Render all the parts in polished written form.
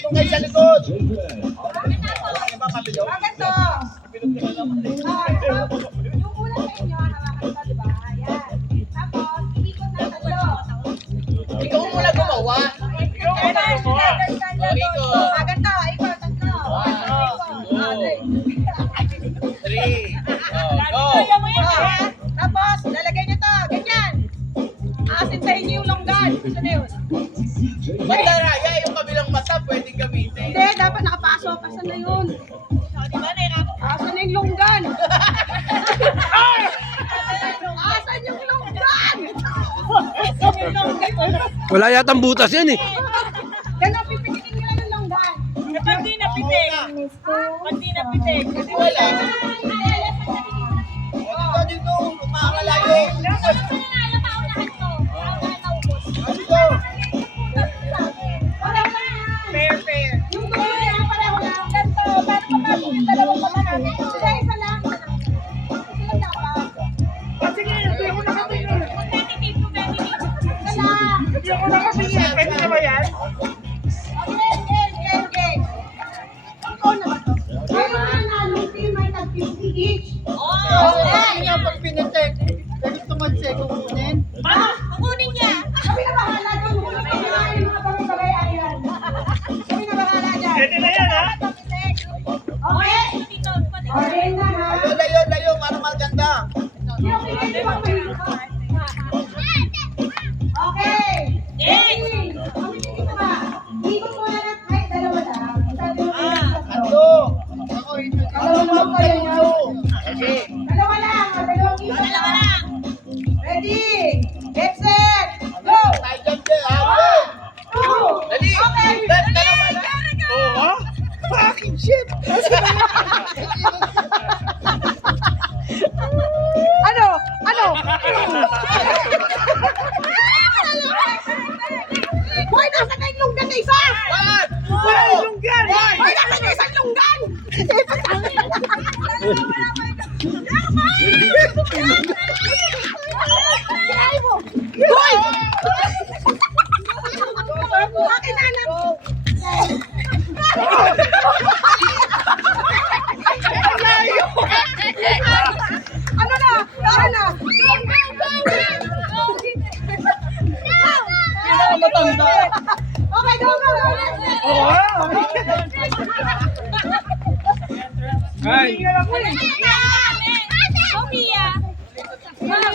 Tungay sa likod. Bakit to? Yung ulan sa inyo, hawakan ito, di ba? Ayan. Tapos, ikot na tatlo. Ikaw muna gumawa. Ikaw muna gumawa. Ganito, ikot, tatlo. Three. Go. Tapos, lalagay nyo to, ganyan. Aasin sa inyo yung longgan. Gusto na yun? Basta Raya, yung kabilang mata pwedeng gamitin. Hindi, dapat nakapasok. Asan na yun? Asan na yung longgan? Asan yung longgan? Wala yatang butas yan eh. Ganun, pipitikin nyo lang yung longgan. Pag di napitik. Pag di napitik. Kasi wala. Dito, makakalayo. Fair, fair. Yung dulo niya, pareho lang. Ganito, paano papasok yung dalawang mata natin? Sila isa lang. Sila dapat. Sige, hindi ako nakatingin. Isa lang. Hindi ako nakatingin. Pwede na ba yan? Okay. Ikaw na ba to? Kaya nanalo team may tag-50 each. Hindi nga pag pinitek. Pwede tumansay kung kunin. Kukunin niya. Kami na bahala doon. Kung ano yung mga bagay-bagay ayan. Kami na bahala dyan. Pwede na yan, ha? Okay? Okay na ha? Layo, para maganda. Okay. Ikot mo na kahit dalawa lang. Sabi mo kayo ng tatlo. Ako, ito. Dalawa lang kayo niyo. Okay. Dalawa lang. Dalawang ikot lang. Ready? Get set. Go. Tayo dyan, Jay. Okay. Two. Dali. Okay. Dalawa lang. Oo, ha? Fucking shit! Ano? Hoy, nasa na yung lunggan na isa? Wala yung lunggan! Hoy, nasa na isang lunggan? Hoy! Akin na anak. Ano na? Matanda. Okay, go. Oo, ha? Ay!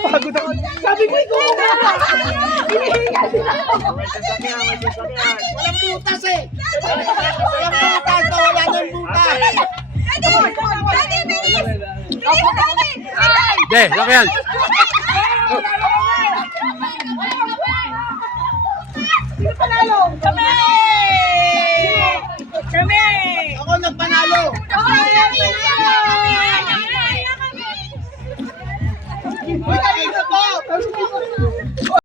Pagod ako. Sabi ko, ikaw mo ba? Walang butas eh. Walang butas. Wala nang butas. Hindi, laki yan.